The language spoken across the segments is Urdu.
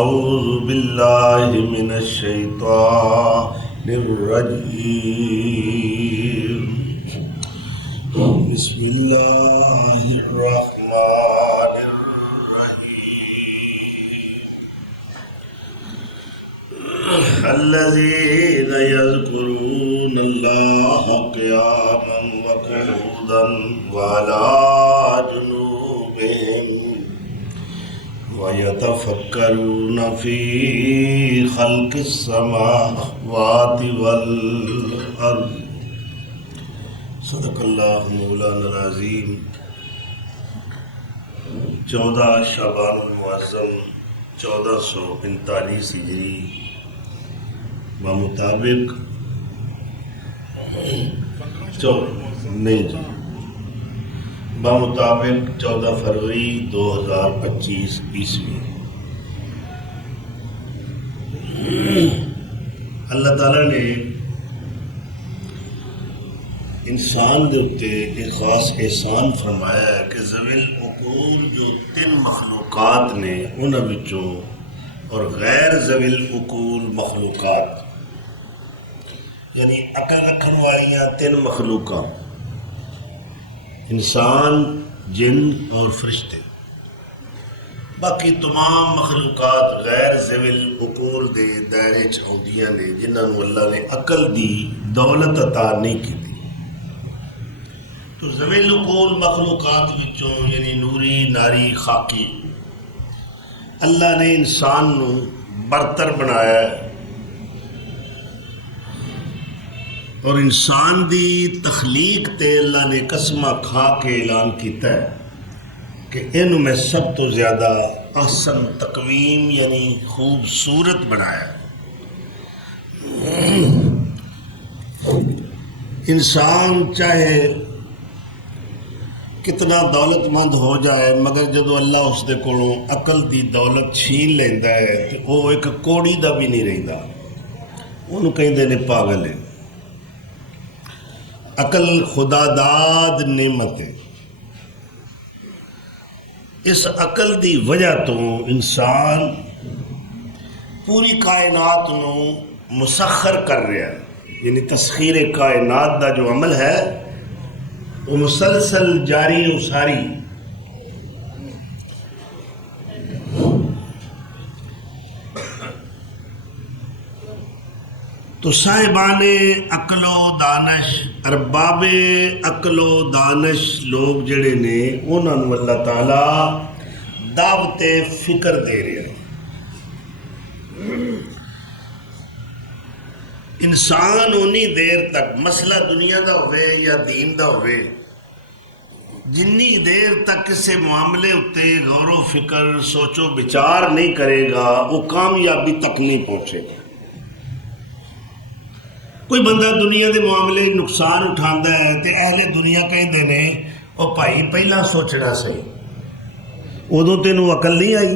أعوذ بالله من الشيطان الرجيم. بسم الله الرحمن الرحيم. الذين يذكرون الله قياما وقعودا وعلى جنوبهم وَيَتَفَكَّرُونَ فِي خَلْقِ السَّمَاوَاتِ وَالْأَرْضِ. صدق اللہ مولانا العظیم. 14 شعبان المعظم 1445 ہجری بمطابق بمطابق 14 فروری 2025 عیسوی. اللہ تعالیٰ نے انسان دے اتے ایک خاص احسان فرمایا ہے کہ ذوی العقول جو 3 مخلوقات نے انہاں وچوں اور غیر ذوی العقول مخلوقات یعنی عقل رکھن والیاں 3 مخلوقات انسان، جن اور فرشتے، باقی تمام مخلوقات غیر ذوی العقول دے دائرے چ آؤندیاں نے جنہاں نوں اللہ نے عقل دی دولت عطا نہیں کی. تو ذوی العقول مخلوقات وچوں یعنی نوری، ناری، خاکی اللہ نے انسان نوں برتر بنایا ہے اور انسان دی تخلیق تے اللہ نے قسمہ کھا کے اعلان کیتا ہے کہ انہوں میں سب تو زیادہ احسن تقویم یعنی خوبصورت بنایا ہے. انسان چاہے کتنا دولت مند ہو جائے مگر جدو اللہ اس دے کولوں عقل دی دولت چھین لیندا ہے تو وہ ایک کوڑی دا بھی نہیں رہندا، انہوں کہندے نے پاگل ہے. عقل خدا داد نعمت ہے. اس عقل دی وجہ تو انسان پوری کائنات نو مسخر کر رہا ہے، یعنی تسخیر کائنات دا جو عمل ہے وہ مسلسل جاری و ساری. تو صاحبان عقل و دانش، ارباب عقل و دانش لوگ جڑے نے انہاں نوں اللہ تعالیٰ دعوت فکر دے رہے ہیں. انسان اونی دیر تک مسئلہ دنیا دا ہوئے یا دین دا ہوئے جنی دیر تک کسی معاملے اتے غور و فکر سوچ و بچار نہیں کرے گا وہ کامیابی تک نہیں پہنچے گا. کوئی بندہ دنیا دے معاملے نقصان اٹھاندا ہے تے اہل دنیا کہندے نے او بھائی پہلا سوچنا صحیح، ادو تینوں عقل نہیں آئی.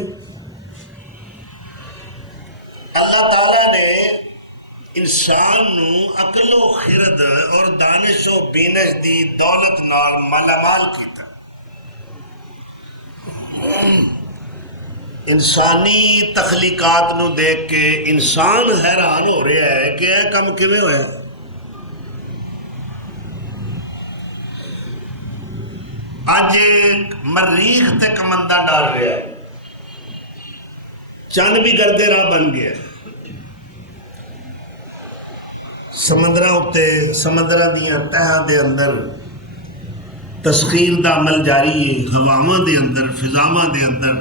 اللہ تعالیٰ نے انسان نو عقل و خرد اور دانش و بینش دی دولت نال مالا مال کیتا. انسانی تخلیقات نو دیکھ کے انسان حیران ہو رہا ہے کہ یہ کم کیویں ہویا. اج مریخ تے کمندہ ڈال رہا ہے، چند بھی گردے راہ بن گیا، سمندراں اتے سمندراں دیاں تہاں دے اندر تسخیر دا عمل جاری ہے، ہواواں دے اندر، فضاواں دے اندر.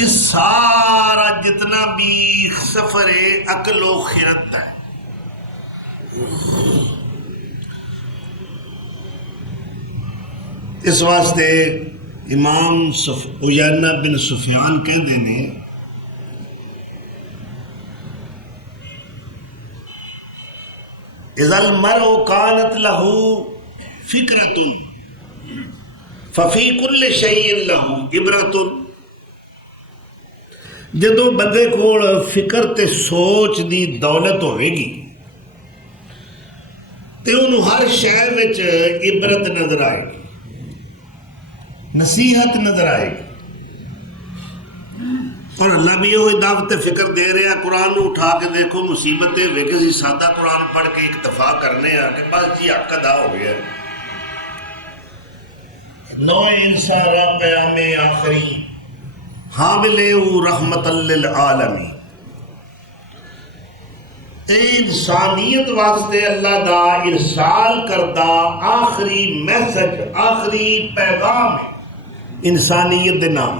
اس سارا جتنا بھی سفر عقل و خرد ہے. اس واسطے امام عیینہ بن سفیان کہندے نے اذا المرء كانت له فکرۃ ففی کل شیء له عبرۃ. جدو بندے کول فکر تے سوچ دی دولت ہوئے گی تے انہوں ہر شے وچ عبرت نظر آئے گی، نصیحت نظر آئے گی. اور اللہ بھی یہ دعوت فکر دے رہا قرآن نو اٹھا کے دیکھو مصیبت یہ کہ اسی سادہ قرآن پڑھ کے اکتفا کرنے کہ بس جی حق ادا ہو گیا. نو انسان قیام آخری حامل رحمت للعالمین. انسانیت واسطے اللہ دا ارسال کردہ آخری میسج آخری پیغام انسانیت دے نام.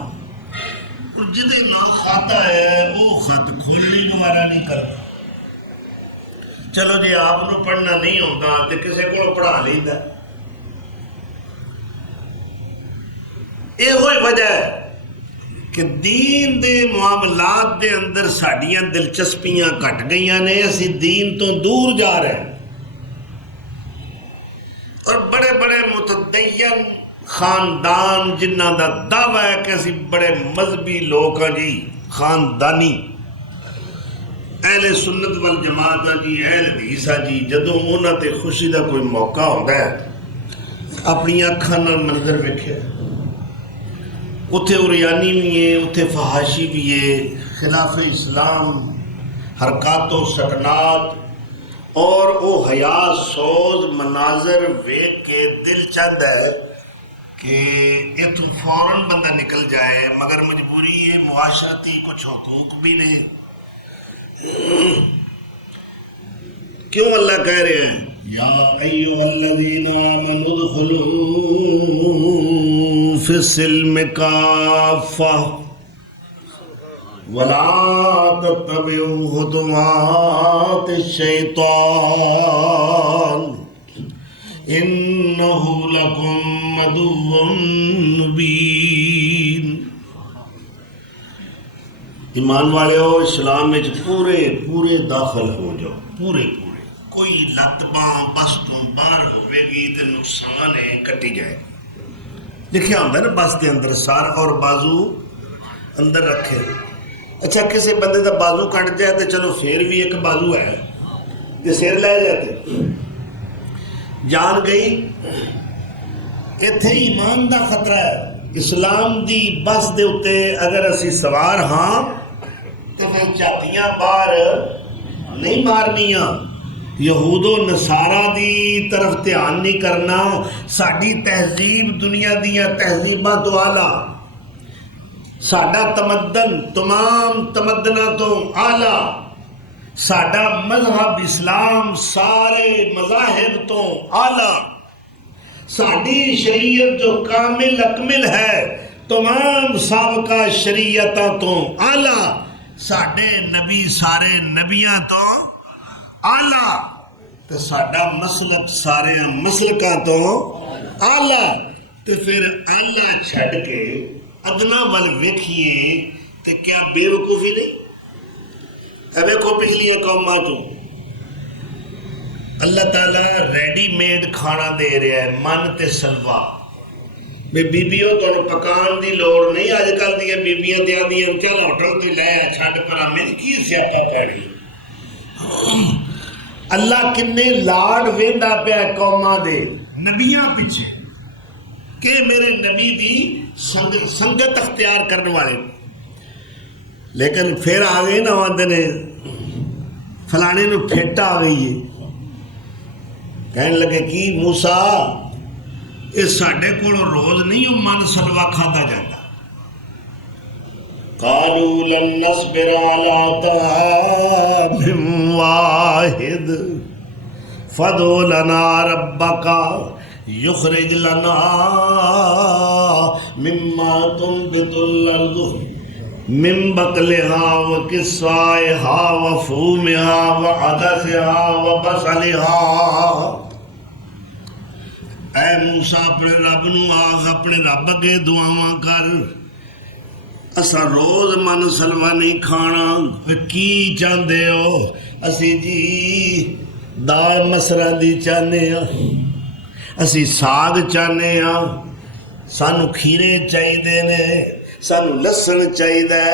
جدے نا خاتا ہے وہ خط کھولنے دوبارہ نہیں کرتا. چلو جی آپ کو پڑھنا نہیں ہوتا تو کسی کو پڑھا لیتا. یہ وجہ ہے کہ دین دے معاملات دے اندر ساڈیاں دلچسپیاں گھٹ گئیاں نے. اسی دین تو دور جا رہے ہیں اور بڑے بڑے متدین خاندان جنہ دا دعویٰ ہے کہ اسی بڑے مذہبی لوگ ہیں جی خاندانی اہل سنت والجماعت ہیں جی اہل حدیث ہیں جی. جدوں انہاں تے خوشی دا کوئی موقع ہوتا ہے اپنی اکھاں نال منظر ویکھیا اتھے اریانی بھی ہے اتھے فحاشی بھی ہے خلاف اسلام حرکات و سکنات اور وہ حیا سوز مناظر ویکھ کے دل چاہتا ہے کہ یہ تو فوراً بندہ نکل جائے مگر مجبوری ہے معاشرتی کچھ حقوق بھی نہیں. کیوں اللہ کہہ رہے ہیں یا ایھا الذین آمنوا ادخلوا فی السلم کافہ ولا تتبعوا خطوات الشیطان انہ لکم عدو مبین. ایمان والے ہو اسلام میں پورے داخل ہو جاؤ پورے کوئی لت باں بس تو باہر ہوئے گی تو نقصان ہے کٹی جائے گی. لکھیا ہوتا ہے نا بس کے اندر سار اور بازو اندر رکھے. اچھا کسی بندے کا بازو کٹ جائے تو چلو پھر بھی ایک بازو ہے کہ سر لے جاتے جان گئی. ایتھے ایمان دا خطرہ ہے. اسلام دی بس دے اتے اگر اسی سوار ہاں تو پھر چاٹیاں باہر نہیں مارنیاں. یہود و نصارہ دی طرف دھیان نہیں کرنا. ساڈی تہذیب دنیا دیاں تہذیباں تو اعلیٰ. ساڈا تمدن تمام تمدناں تو اعلیٰ. ساڈا مذہب اسلام سارے مذاہب تو اعلیٰ. ساڈی شریعت جو کامل اکمل ہے تمام سابقہ شریعتاں تو اعلیٰ. ساڈے نبی سارے نبیاں تو اعلیٰ. تو ساڈا مسلک سارے مسلکاں تو اعلیٰ. تو پھر اعلیٰ چھڈ کے ادنا ول ویکھیے تو کیا بے وقوفی نہیں؟ ویکھو پچھلی قوماں تو اللہ تعالیٰ ریڈی میڈ کھانا دے رہا ہے من تے سلوا. بیبیوں تو پکان دی لوڑ نہیں. اج کل دیا بیبیاں تے آدیاں چل ہوٹل تے لے چھڈ پرا میری کی سیاپا پیڑی. اللہ کنے لاڈ ویندا پیا قوماں دے نبیاں پیچھے کہ میرے نبی دی سنگت اختیار کرنے والے. لیکن پھر آ گئے نا آدھے نے فلانے نو پھیٹا آ گئی ہے. کہنے لگے کہ موسیٰ یہ ساڈے کول روز نہیں من سلوا کھادا جاتا. قالوا لن نصبر على طعام واحد فادع لنا ربك يخرج لنا مما تنبت الارض من بقلها وقثائها وفومها وعدسها وبصلها. اے موسیٰ اپنے رب نو آخ اپنے رب اگے دعاواں کر اسا روز من سلوا نہیں کھانا. کی چاہتے ہو؟ اسی جی دال مسرا دی چاہنے ہاں اسی ساگ چاہنے ہاں سانو کھیرے چاہیے نے سانو لسن چاہیے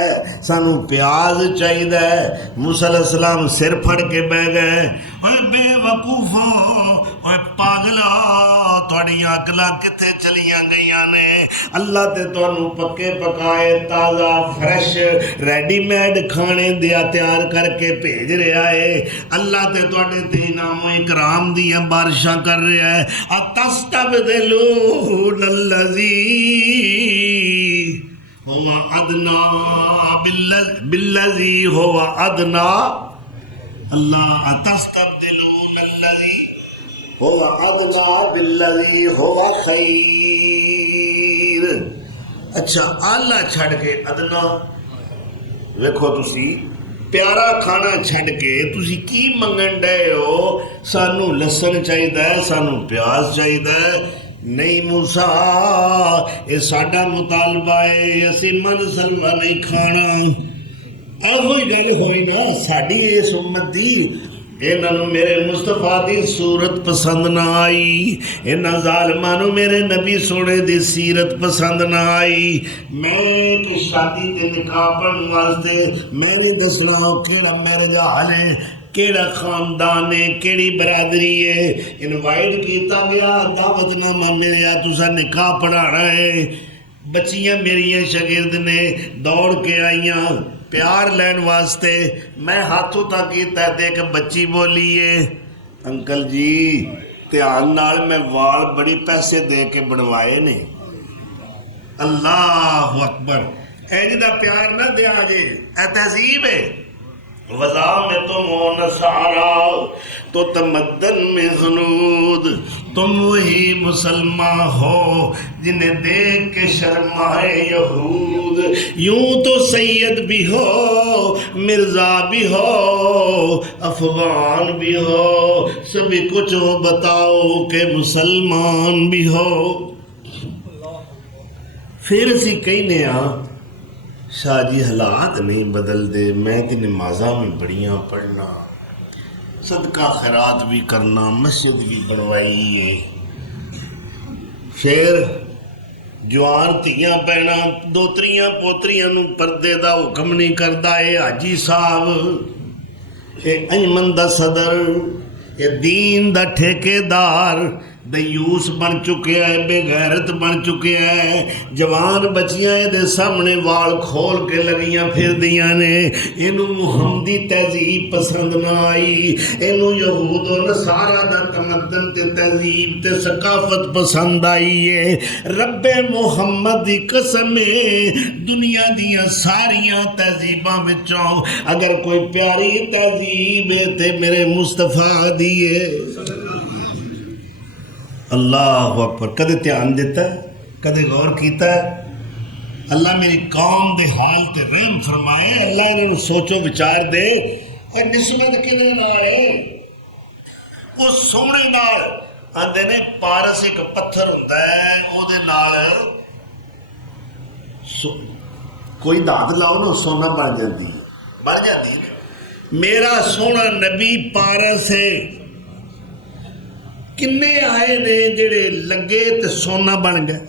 سانو پیاز چاہیے. موسیٰ علیہ السلام سر پھڑ کے بہ گئے. بے وقوفو اوے پاگلا تھوڑیاں عقلاں کتھے چلیاں گئیاں نے؟ اللہ تے تانوں پکے پکائے تازہ فریش ریڈی میڈ کھانے دیا تیار کر کے بھیج رہا ہے۔ اللہ تے تواڈے تے انعام و اکرام دیاں بارشاں کر رہا ہے۔ اتستبدلون الذی هو ادنا بالذی هو ادنا اللہ اتستبدلون الذی هو ادنا بالذی هو خیر۔ اچھا آلہ چھڑ کے ادنا ویکھو تسی پیارا کھانا چھڑ کے تسی کی منگن ڈے ہو؟ سانو لسن چاہیے، سانو پیاز چاہیے۔ نہیں موسیٰ یہ ساڈا مطالبہ ہے، اسی من سلوا نہیں کھانا۔ ہوئی گل ہوئی نا ساڈی اس امت دی، انہوں میرے مصطفیٰ دی صورت پسند نہ آئی، انہوں ظالمانوں میرے نبی سونے دی سیرت پسند نہ آئی۔ میں ایک شادی کے نکاح پڑھنے واسطے میں نہیں دسنا کیڑا میرے حال ہے، کیڑا خاندان ہے، کیڑی برادری ہے۔ انوائٹ کیتا گیا، دعوت نامہ ملیا، تسا نکاح پڑھانا ہے۔ بچیاں میریاں شاگرد نے دوڑ کے آئیاں پیار لین واسطے، میں ہاتھوں تک کیتا ہے، دیکھ بچی بولی ہے انکل جی دھیان نال میں وال بڑی پیسے دے کے بنوائے نے۔ اللہ اکبر، اینج دا پیار نہ دیا جے، اے تہذیب ہے۔ وضع میں تم ہو نصارا تو تمدن میں غنود، تم وہی مسلمان ہو جنہیں دیکھ کے شرمائے یہود۔ یوں تو سید بھی ہو، مرزا بھی ہو، افغان بھی ہو، سبھی کچھ ہو، بتاؤ کہ مسلمان بھی ہو۔ پھر اسی کہنے شاہ جی حالات نہیں بدل دے، میں تی نمازاں میں بڑیاں پڑھنا، صدقہ خیرات بھی کرنا، مسجد بھی بنوائی ہے۔ پھر جوان تیاں پہنا دوتریاں پوتریاں نو پردے دا حکم نہیں کردا اے حاجی صاحب، اے انجمن دا صدر، اے دین دا ٹھیکے دار دیوس بن چکے ہے، بے غیرت بن چکے ہے۔ جوان بچیاں دے سامنے وال کھول کے لگیاں پھر دیاں نے، انہوں محمدی تہذیب پسند نہ آئی، انہوں یہود و نصارہ دا تمدن تے تہذیب تے ثقافت پسند آئی ہے۔ رب محمد دی قسم ہے، دنیا دیاں ساریاں تہذیباں وچوں اگر کوئی پیاری تہذیب ہے تے میرے مصطفیٰ دی ہے۔ اللہ اکبر، کدے دھیان دیتا ہے، کدے غور کیتا ہے؟ اللہ میری قوم دے حال تے رحم فرمائے، اللہ انہوں سوچو وچار دے۔ اور نسبت کدے نال ہے؟ وہ سونے نال آندے نے پارس ایک پتھر ہوندا ہے، او دے نال کوئی دھات لاؤ نا سونا بن جاندی ہے، بن جاندی ہے۔ میرا سونا نبی پارس ہے، کنے آئے نے جڑے لگے تے سونا بن گئے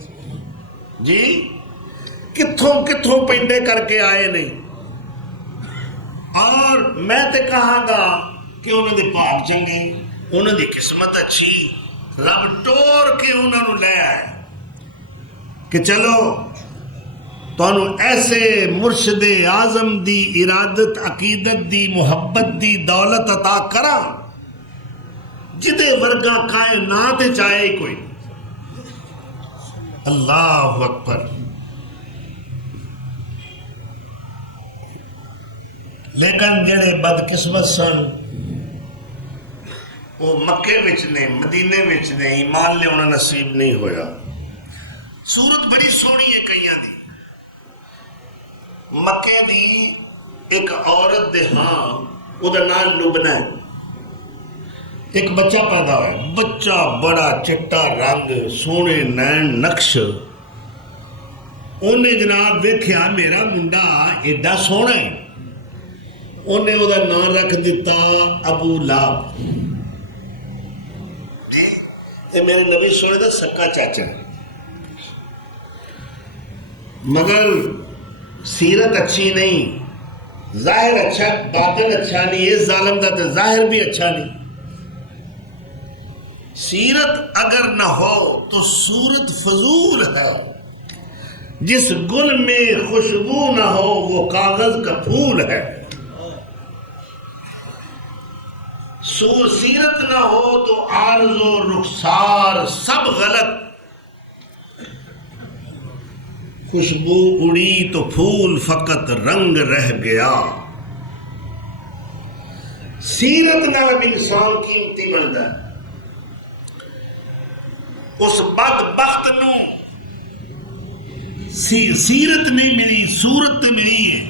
جی؟ کتھوں کتھوں پینڈے کر کے آئے نے؟ اور میں تے کہاں گا کہ انہوں نے پاک چنگے، انہوں نے قسمت اچھی، رب ٹور کے انہوں نے لے آئے کہ چلو تانوں ایسے مرشد اعظم دی ارادت عقیدت دی محبت دی دولت عطا کراں جدے ورگا کائنات چاہے کوئی۔ اللہ اکبر۔ لیکن جڑے بدقسمت سن وہ مکے وچ نے، مدینے وچ نے، ایمان لے انہاں نصیب نہیں ہویا۔ صورت بڑی سونی ہے کئیاں دی۔ مکے دی ایک عورت دے ہاں او دا نام لبنہ ہے، ایک بچہ پیدا ہوا ہے، بچہ بڑا چٹا رنگ، سونے نین نقش۔ انہیں جناب ویکھیا میرا منڈا ایڈا سونا ہے، انہیں وہ نام رکھ دیتا ابو لہب۔ یہ میرے نبی سونے دا سکا چاچا ہے، مگر سیرت اچھی نہیں، ظاہر اچھا باطن اچھا نہیں، یہ ظالم دا تے ظاہر بھی اچھا نہیں۔ سیرت اگر نہ ہو تو صورت فضول ہے، جس گل میں خوشبو نہ ہو وہ کاغذ کا پھول ہے۔ سیرت نہ ہو تو عارض و رخسار سب غلط، خوشبو اڑی تو پھول فقط رنگ رہ گیا۔ سیرت نال انسان قیمتی بنتا ہے۔ اس بدبخت نو سیرت نہیں ملی، صورت ملی ہے۔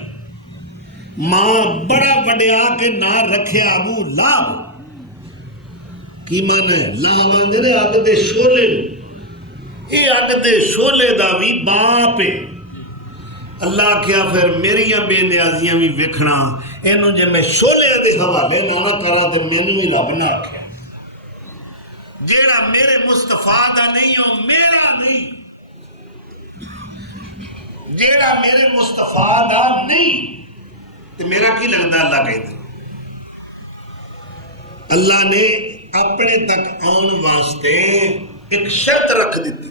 ماں بڑا وڈیا کے نہ رکھے ابو لہب، کی من ہے لہب آندے اگ دے شولے، یہ اگ دے شولے دا بھی باپ ہے۔ اللہ کیا پھر میریاں بے نیازیاں بھی ویکھنا، اینو جے میں شولے دے حوالے نہ کرا تے مینوں بھی رب نہ آکھے جیڑا میرے مصطفیٰ دا نہیں ہو میرا نہیں، جیڑا میرے مصطفیٰ دا نہیں تے میرا کی لگتا اللہ کہتا۔ اللہ نے اپنے تک آن واسطے ایک شرط رکھ دیتی،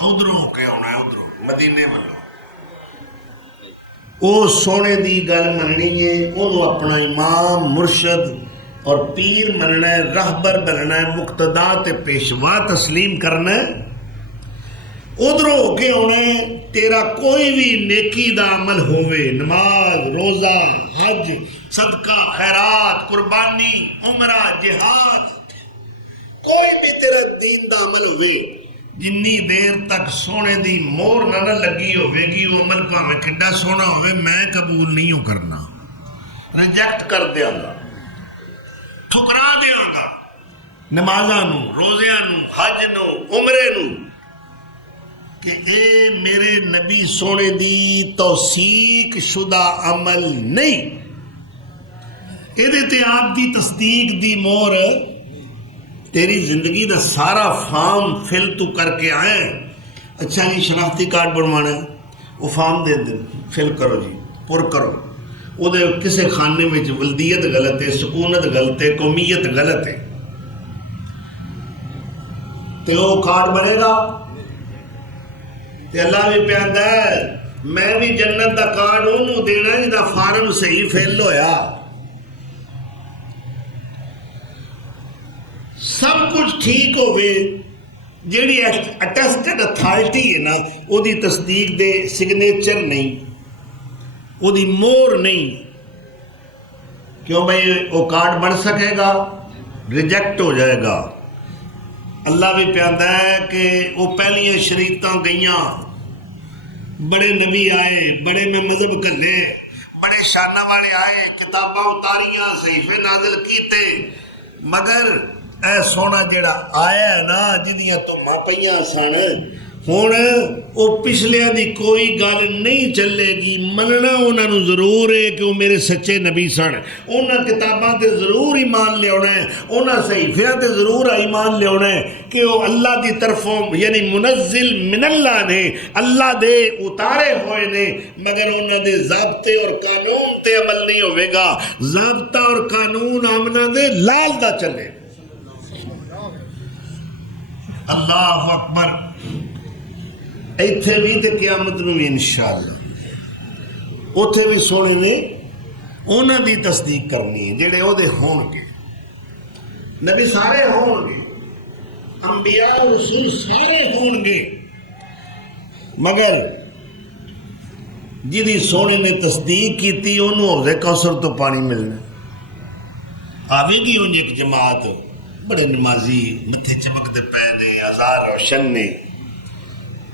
ادھروں کے ہونا ہے، ادھروں مدینے منو، او سونے دی گل مننی ہے، انہوں اپنا امام مرشد اور پیر مننا ہے، رہبر بننا ہے، مقتدا تے پیشوا تسلیم کرنا ہے۔ ادھروں ہو کے انہیں تیرا کوئی بھی نیکی دا عمل ہوئے، نماز، روزہ، حج، صدقہ، خیرات، قربانی، عمرہ، جہاد، کوئی بھی تیرا دین دا عمل ہوئے، جنی دیر تک سونے دی مور نہ لگی ہوئے گی وہ عمل پاویں کڈا سونا ہوئے میں قبول نہیں ہوں کرنا، ریجیکٹ کر دیاں گا، ٹھکرا دیاں گا نمازاں نو، روزیاں نو، حج نو، عمرے نو، کہ اے میرے نبی سونے دی توثیق شدہ عمل نہیں، تے آپ دی تصدیق دی مور تیری زندگی دا سارا فارم فل تو کر کے آئے۔ اچھا جی شناختی کارڈ بنوانا ہے، وہ فارم دے دیں، فل کرو جی، پر کرو، وہ دے کسے خانے میں ولدیت غلط ہے، سکونت غلط ہے، قومیت غلط ہے، تے وہ کارڈ بنے گا تے اللہ بھی پیاندا ہے میں بھی جنت دا کارڈ انہوں دینا جدا فارم صحیح فل ہویا۔ سب کچھ ٹھیک ہوئے، جیڑی اٹیسٹڈ اتھارٹی ہے نا وہ دی تصدیق دے سگنیچر نہیں، وہ دی مور نہیں، کیوں بھائی وہ کارڈ بن سکے گا، ریجیکٹ ہو جائے گا۔ اللہ بھی پیاندا ہے کہ وہ پہلیاں شریعتاں گئیاں، بڑے نبی آئے، بڑے میں مذہب کلے، بڑے شانہ والے آئے، کتاباں اتاریاں، صحیفے نازل کیتے، مگر اے سونا جڑا آیا ہے نا جدیاں تو ماپیاں سن، ہون او پچھلیاں دی کوئی گل نہیں چلے گی، مننا انہاں نو ضرور ہے کہ وہ میرے سچے نبی سن، انہاں کتاباں تے ضرور ایمان لے ہونا ہے، انہاں صحیفیاں تے ضرور ایمان لے ہونا ہے کہ وہ اللہ دی طرفوں یعنی منزل من اللہ نے، اللہ دے اتارے ہوئے نے، مگر انہاں دے ضابطے اور قانون تے عمل نہیں ہوئے گا، ضابطہ اور قانون آمنا دے لال دا چلے۔ اللہ اکبر، ایتھے بھی تے قیامت نو بھی انشاءاللہ، اوتھے بھی سونے نے انہاں دی تصدیق کرنی ہے جڑے او دے ہون گے، نبی سارے ہون گے، انبیاء رسول سارے ہون گے، مگر جدی سونے نے تصدیق کی تھی انہوں حوض کوثر تو پانی ملنا، آوے گی انج ایک جماعت بڑے نمازی متھے چمکتے پے نے، ہزار روشن نے،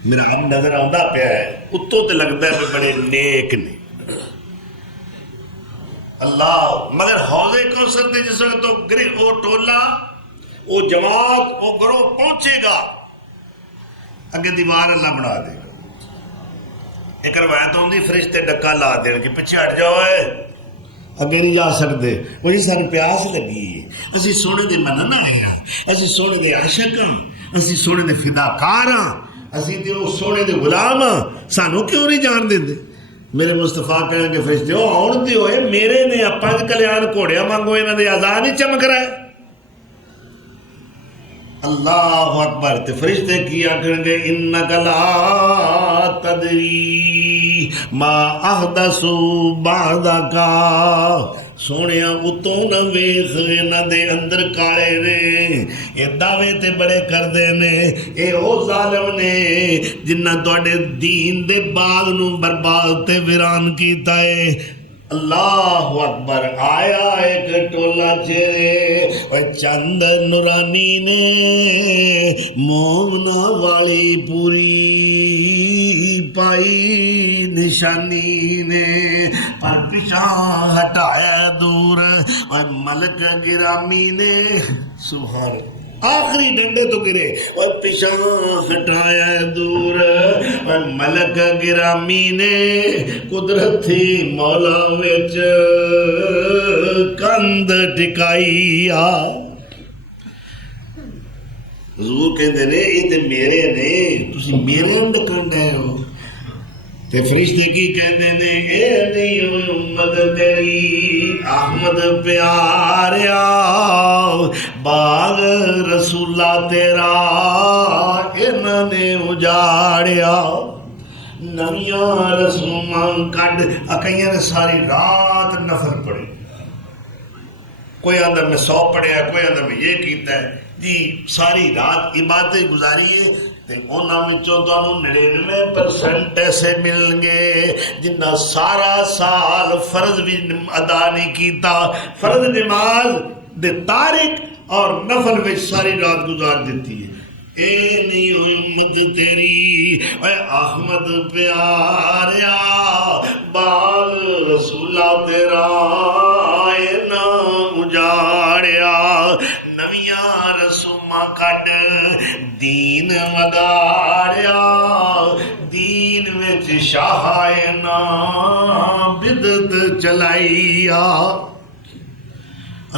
میرا ہم نظر آندا پیا ہے، اتوں تے لگتا ہے بڑے نیک نے اللہ، مگر حوض کوثر تے جس وقت وہ ٹولا، وہ جماعت، وہ گروہ پہنچے گا، اگے دیوار اللہ بنا دے گا۔ ایک روایت ہوندی فرشتے ڈکا لا دین کہ پیچھے ہٹ جاؤ ہے، اگے نہیں جا سکتے، وہ جی سانو پیاس لگی ہے، اسی سونے دے منن آئے ہیں، اسی سونے دے عاشق ہاں، اسی سونے دے فداکار ہاں، اسی تے سونے دے غلام ہاں، سانو کیوں نہیں جان دیں دے؟ میرے مصطفیٰ کہنے کے فرشتے ہو آن دے ہوئے میرے نے پنج کلیان کوڑیا مانگو انہاں دے آزاد ہی چمک رہا ہے، اللہ اکبر. تے فرشتے کی آکھن گے انک لا تدری ما احدثو بعدک. سونیا اتوں نہ ویخ انہاں دے اندر کالے نے یہ دعوے تے بڑے کردے نے اے او ظالم نے جنہاں تواڈے دین دے باغ نو برباد تے ویران کیتا ہے. اللہ اکبر. آیا ایک ٹولا چہرے اور چند نورانی نے مومنا والی پوری پائی نشانی نے پر پیچھا ہٹایا دور اور ملک گرامی نے سبحان آخری ڈنڈے تو گرے اور پیچھا ہٹایا دور اور ملک گرامی نے قدرت تھی مولا وچ کند ٹکائی. حضور کہندے نے یہ تے میرے نے تسی میرے ڈکن ڈے ہو. تے فرشتے کی کہندے نے اے نہیں امت تیری احمد پیاریا باغ رسولہ تیرا انہاں نے اجاڑیا. نویاں رسوماں کڈ اکیاں نے ساری رات نفل پڑھی. کوئی آدھا میں 100 پڑھیا کوئی آدھا میں یہ کیتا ہے جی ساری رات عبادت گزاری ہے. انہاں وچوں تانوں 99% ایسے ملیں گے جنہاں سارا سال فرض بھی ادا نہیں کیتا, فرض نماز دے تارک اور نفل وچ ساری رات گزار دیتی ہے. اے نہیں امت تیری اے احمد پیاریا باغ رسولہ تیرا اے نا اجاڑیا. نویاں رسوماں کڈ دین وگاڑیا دین وچ شاہائنا بدت چلائیا.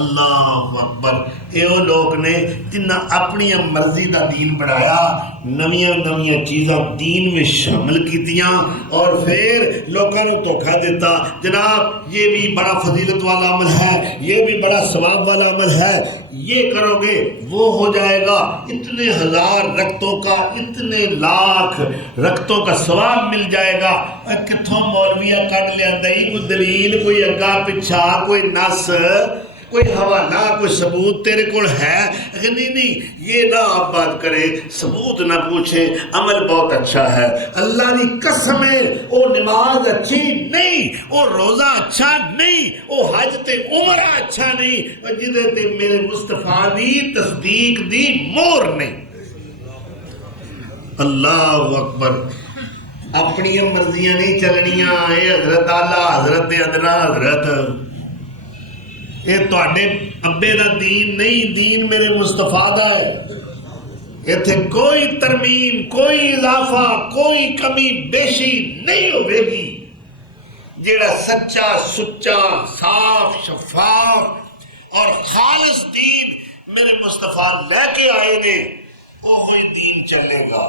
اللہ اکبر. اے وہ لوگ نے جنہاں اپنی مرضی دا دین بڑھایا, نویاں نویاں چیزاں دین میں شامل کیتیاں اور پھر لوگوں نے دھوکا دیتا. جناب یہ بھی بڑا فضیلت والا عمل ہے, یہ بھی بڑا ثواب والا عمل ہے, یہ کرو گے وہ ہو جائے گا, اتنے ہزار رکتوں کا اتنے لاکھ رکتوں کا ثواب مل جائے گا. کتھوں مولویہ کڈ لیاندا ہی کوئی دلیل, کوئی اگا پچھا, کوئی نس, کوئی حوالہ, کوئی ثبوت تیرے کول ہے؟ نہیں یہ نہ آپ بات کرے, ثبوت نہ پوچھے, عمل بہت اچھا ہے. اللہ کی قسم ہے وہ نماز اچھی نہیں, وہ روزہ اچھا نہیں, وہ حج تے عمرہ اچھا نہیں, جدے تے میرے مصطفیٰ دی تصدیق دی مور نہیں. اللہ اکبر. اپنی مرضیاں نہیں چلنیاں. اے حضرت اعلیٰ, حضرت ادنا, حضرت یہ تواڈے ابے دا دین نہیں, دین میرے مصطفیٰ دا ہے. ایتھے کوئی ترمیم, کوئی اضافہ, کوئی کمی بیشی نہیں ہوئے گی. جیڑا سچا سچا صاف شفاف اور خالص دین میرے مصطفیٰ لے کے آئے نے وہی دین چلے گا.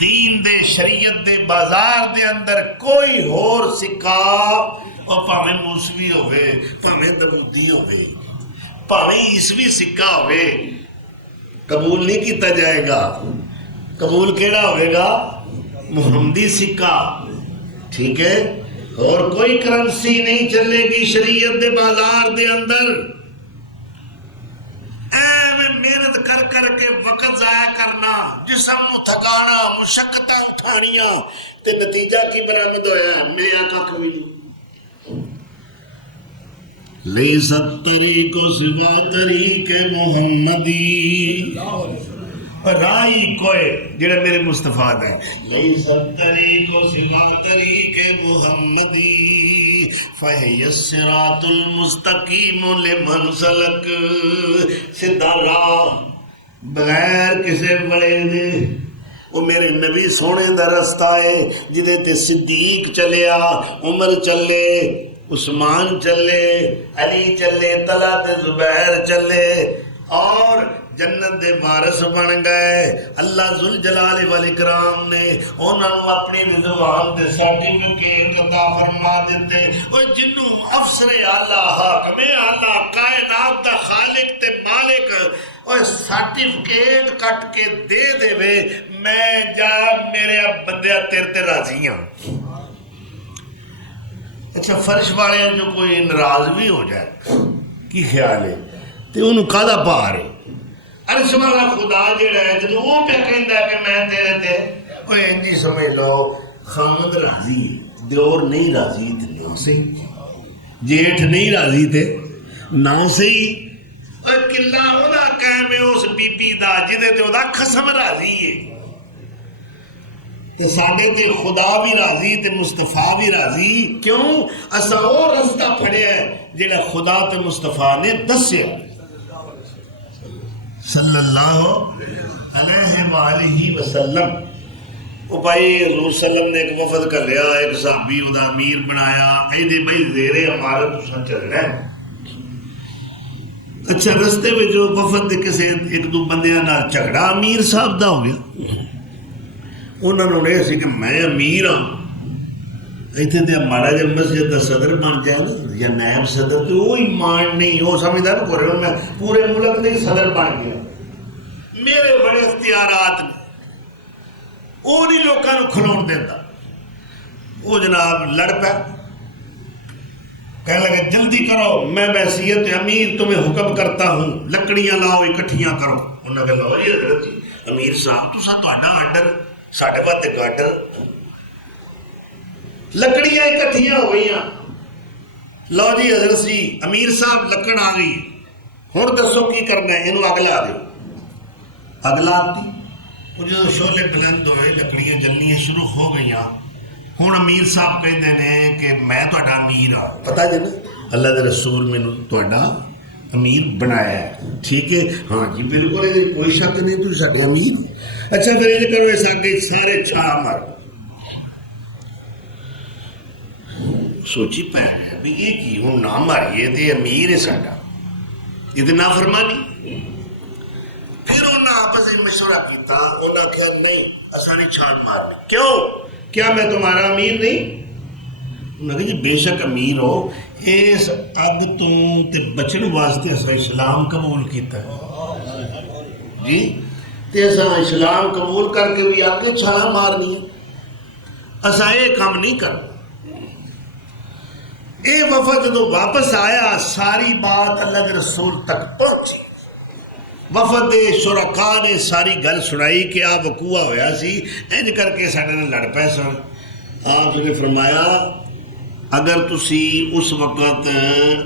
دین دے شریعت دے بازار دے اندر کوئی ہور سکا اور پاویں موسوی ہوئے, پاویں دبودی ہوئے, پاویں عیسوی سکہ ہوئے, قبول نہیں کیتا جائے گا. قبول کیڑا ہوئے گا؟ محمدی سکہ. ٹھیک ہے, اور کوئی کرنسی نہیں چلے گی شریعت دے بازار دے اندر. محنت کر کر کے وقت ضائع کرنا, جسم نو تھکانا, مشقتاں اٹھانیاں, تے نتیجہ کی برآمد ہویا میں آقا کوئی نہیں. لیست طریق سوا طریق محمدی, رائی کوئی جڑا میرے مصطفیٰ ہے. لیست طریق سوا طریق محمدی فہی الصراط المستقیم لمن سلک. سدھا راہ بغیر کسے بڑے دے, وہ میرے نبی سونے دا رستہ ہے جدے تے صدیق چلیا, عمر چلے, عثمان چلے, علی چلے, طلحہ تے زبیر چلے اور جنت دے وارث بن گئے. اللہ ذوالجلال والاکرام نے انہاں نوں اپنی رضوان دے سرٹیفکیٹ عطا فرما دیتے. او جنوں افسر اعلیٰ, حاکم اعلیٰ, کائنات دا خالق تے مالک اور سرٹیفکیٹ کٹ کے دے دے میں جا میرے بندے تیرے تے راضی ہاں. اچھا فرش والے جو کوئی ناراض بھی ہو جائے کی خیال ہے تو انہوں کادا پار ہے. عرش والا خدا جڑا ہے جب وہ پہ کہندا ہے کہ میں تیرے تے کوئی انجی سمجھ لو خامد راضی ہے دیور نہیں راضی تے نہ صحیح جیٹھ نہیں راضی تے نہ صحیح کلا وہاں قائم ہے اس بی بی دا جدے تے وہاں خسم راضی ہے تے ساڈے تے خدا بھی راضی تے مصطفیٰ بھی راضی کیوں اسا وہ رستہ پھڑیا ہے جڑا خدا تے مصطفیٰ نے دسیا صلی اللہ علیہ وآلہ وسلم. وہ بھائی حضور صلی اللہ علیہ وسلم نے ایک وفد کر لیا ایک صحابی وہ امیر بنایا ایدے بھائی زیرے ہمارا تساں چلنا ہے. اچھا رستے میں جو وفد دے کسے ایک دو بندیاں نال جھگڑا امیر صاحب دا ہو گیا. انہوں نے سی کہ میں امیر ہاں اتنے تے ہمارا جب مسجد دا صدر بن جائے نا یا نائب صدر تو وہ ایمان نہیں وہ سمجھدا نا کرے میں پورے ملک دے صدر بن گیا میرے بڑے اختیارات نے وہ نہیں لوگوں کو کھلون دیتا. وہ جناب لڑ پہ کہنے لگے جلدی کرو میں بحیثیت امیر تمہیں حکم کرتا ہوں لکڑیاں لاؤ اکٹھیاں کرو. انہوں نے کہا لو جی حضرت جی امیر صاحب تساں تہاڈا آرڈر ساڈے واسطے گاڈر. لکڑیاں اکٹھیاں ہو گئی لو جی حضرت جی امیر صاحب لکڑ آ گئی ہوں دسو کی کرنا ہے انہوں اگ لا دو. اگ لاتی وہ جو شعلے بلند ہوئے لکڑیاں جلنیاں شروع ہو گئی ہوں امیر صاحب کہتے ہیں کہ میں تہاڈا امیر ہاں پتہ جی نا اللہ دے رسول مینوں تہاڈا امیر بنایا ہے ٹھیک ہے ہاں جی بالکل کوئی شک نہیں تسی ساڈے امیر. اچھا پھر یہ کرو اس آگے سارے چھالا مارو. سوچی پہ ہے بھی یہ کی ہوں نہ ماریے تو امیر ہے ساڈا یہ تو نافرمانی. پھر انہوں آپس میں مشورہ کیتا انہوں نے کہا نہیں اساں نہیں چھال مارنی. کیوں کیا میں تمہارا امیر نہیں؟ انہوں نے کہا جی بے شک امیر ہو اس اگ تو تے بچن واسطے اساں اسلام قبول کیتا ہے جی تے اساں اسلام قبول کر کے بھی آگے چھالا مارنی ہے اساں یہ کام نہیں کرنا. اے وفد جدو واپس آیا ساری بات اللہ کے رسول تک پہنچی. وفد شرکاء نے ساری گل سنائی کہ آ وقوع ہویا سی انج کر کے ساڈے نال لڑ پے سن. آپ نے فرمایا اگر تسی اس وقت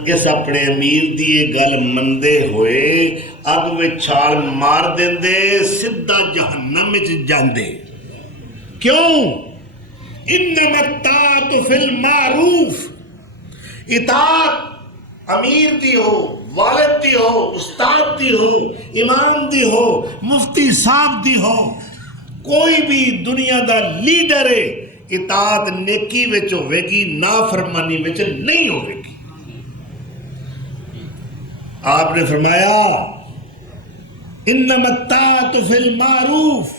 اس اپنے امیر دی یہ گل مندے ہوئے اگ وچ چھال مار دیندے سدھا جہنم وچ جاندے. کیوں انما الطاعۃ فی المعروف اطاعت امیر دی ہو والد دی ہو استاد دی ہو امام دی ہو مفتی صاحب دی ہو کوئی بھی دنیا دا لیڈر ہے اطاعت نیکی وچ ہوے گی نافرمانی وچ نہیں ہوے گی. آپ نے فرمایا انما الطاعۃ فی المعروف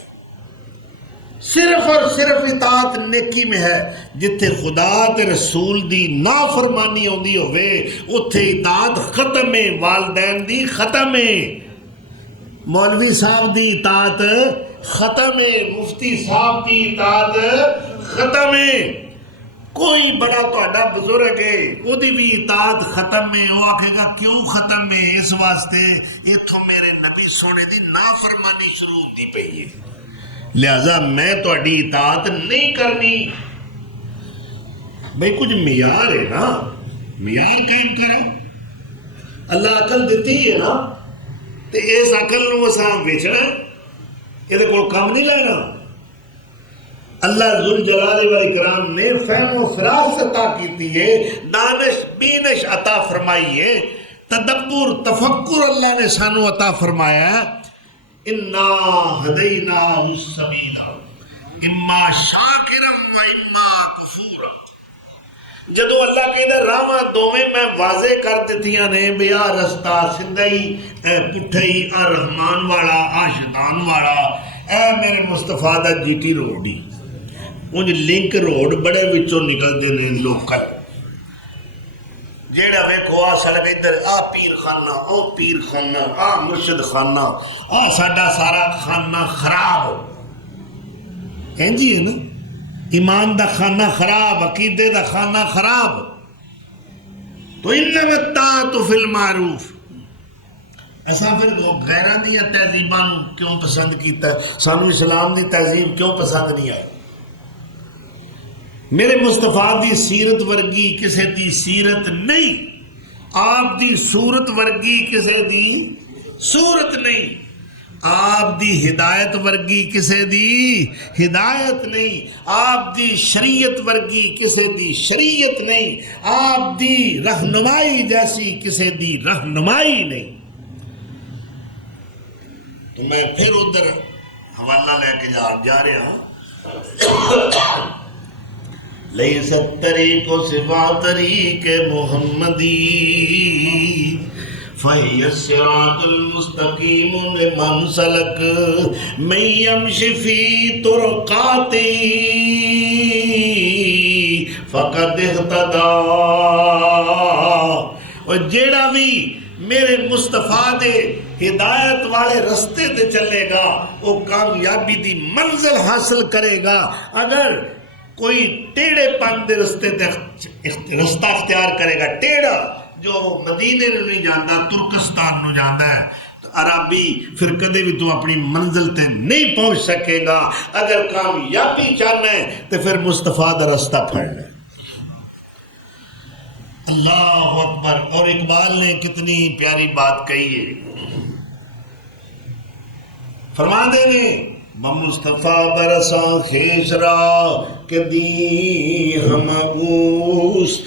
صرف اور صرف اطاعت نیکی میں ہے جتھے خدا تے رسول دی نافرمانی ہوندی ہوئے اتھے اطاعت ختم ہے. والدین دی ختم ہے مولوی صاحب دی اطاعت ختم ہے مفتی صاحب دی اطاعت ختم ہے. کوئی بڑا تہاڈا بزرگ ہے وہ دی بھی اطاعت ختم ہے. وہ آکھے گا کیوں ختم ہے؟ اس واسطے اتھوں میرے نبی سونے دی نافرمانی شروع ہوندی پئی ہے لہذا میں تہاڈی اطاعت نہیں کرنی. بھئی کچھ معیار ہے نا معیار قائم کرو. اللہ عقل دیتی ہے نا تو اس عقل نو اساں ویچنا یہ کول کام نہیں لینا. اللہ ذوالجلال والاکرام نے فہم و فراست عطا کیتی ہے دانش بینش عطا فرمائی ہے تدبر تفکر اللہ نے سانو عطا فرمایا ہے. انا ہدیناہ السبیل اما شاکرا و اما کفورا. جدو اللہ کہتا راواں دوویں میں واضح کر دیتیاں نے بے آ رستہ سدھا ہی پٹھا ہی آ رحمان والا آ شیطان والا اے میرے مصطفیٰ دا جی ٹی روڈ ہی انج لنک روڈ بڑے وچوں نکلتے ہیں لوکل جیڑا ویکھو آ سڑک ادھر آ پیر خانہ او پیر خانہ آ مرشد خانہ آ ساڈا سارا خانہ خراب جی ہے نا، ایمان دا خانہ خراب، عقیدے دا خانہ خراب. تو انما الطاعۃ فی المعروف. ایسا پھر غیران دیا تہذیباں کیوں پسند کیتا ہے؟ سانو اسلام دی تہذیب کیوں پسند نہیں آئی؟ میرے مصطفیٰ دی سیرت ورگی کسے دی سیرت نہیں، آپ دی صورت ورگی کسے دی صورت نہیں، آپ دی ہدایت ورگی کسے دی ہدایت نہیں، آپ دی شریعت ورگی کسے دی شریعت نہیں، آپ دی رہنمائی جیسی کسے دی رہنمائی نہیں. تو میں پھر ادھر حوالہ لے کے جا رہا ہوں. لیس الطریق سوا طریق محمدی فہی الصراط المستقیم لمن سلک من یمشی فی طرقاتی فقد اہتدی. اور جیڑا بھی میرے مصطفیٰ دے ہدایت والے رستے تے چلے گا وہ کامیابی دی منزل حاصل کرے گا. اگر کوئی ٹیڑے پن دے رستے تے رستہ اختیار کرے گا، ٹیڑا جو مدینے نو نہیں جاندا ترکستان نو جاندا ہے، تو عربی پھر کدے بھی تو اپنی منزل تے نہیں پہنچ سکے گا. اگر کامیابی چاہنا ہے تو پھر مصطفیٰ دا رستہ پھڑنا ہے. اللہ اکبر. اور اقبال نے کتنی پیاری بات کہی ہے، فرما دے نے مصطفیٰ برساں خیش را کہ دی ہم گوشت.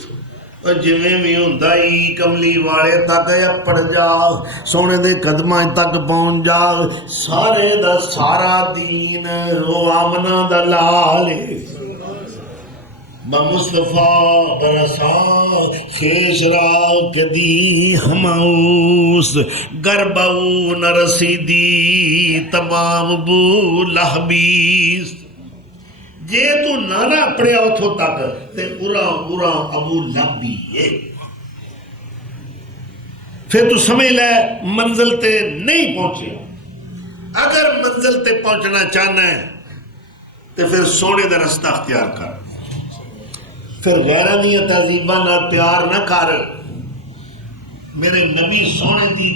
اور جویں بھی ہندائی کملی والے تک اپڑ جا، سونے دے قدماں تک پہنچ جا، سارے دا سارا دین او آمنہ دا لال ہے. مصطفیٰ برساں خیش را کہ دی ہماؤس گرباؤ نہ رسیدی تمام بو لہبیس. جے تو نانا پڑیا اتھو تک تے ارا ابو لہبی ہے. پھر تو سمجھ لے منزل تے نہیں پہنچے. اگر منزل تے پہنچنا چاہنا ہے تو پھر سونے دا رستہ اختیار کر. پھر غیرہ دیا تہذیبہ نہ پیار نہ کر. میرے نبی سونے دی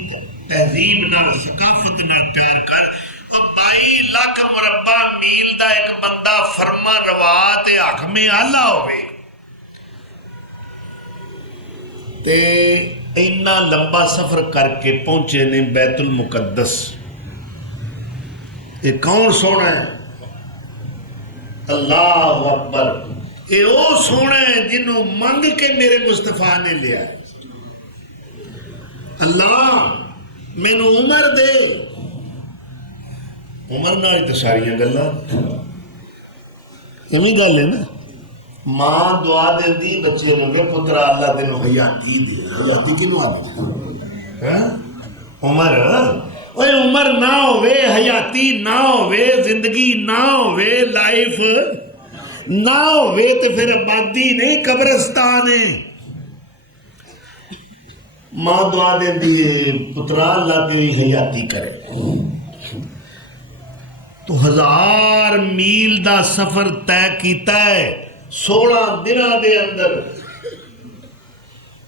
تہذیب نہ ثقافت نہ پیار کر. 22 لاکھ مربع میل دا ایک بندہ فرما روا تے حکم اعلیٰ ہوئے تے اتنا لمبا سفر کر کے پہنچے نے بیت المقدس. یہ کون سونا ہے؟ اللہ اکبر. اے او سونا ہے جنہوں منگ کے میرے مصطفیٰ نے لیا ہے. اللہ مینوں عمر دے. عمر نال تے ساریاں گلاں ایویں گل ہے نا. ماں دعا دیندی بچے نوں کہ پترا اللہ تینوں حیاتی دے. حیاتی کینوں آندی ہے؟ عمر. اوے عمر نہ ہوے، حیاتی نہ ہوے، زندگی نہ ہوے، لائف نہ ہوئے تو پھر آبادی نہیں قبرستان ہے. ماں دعا دے دیئے پترا اللہ کی حیاتی کرے. تو 1000 میل دا سفر طے کیتا ہے 16 دنوں دے اندر.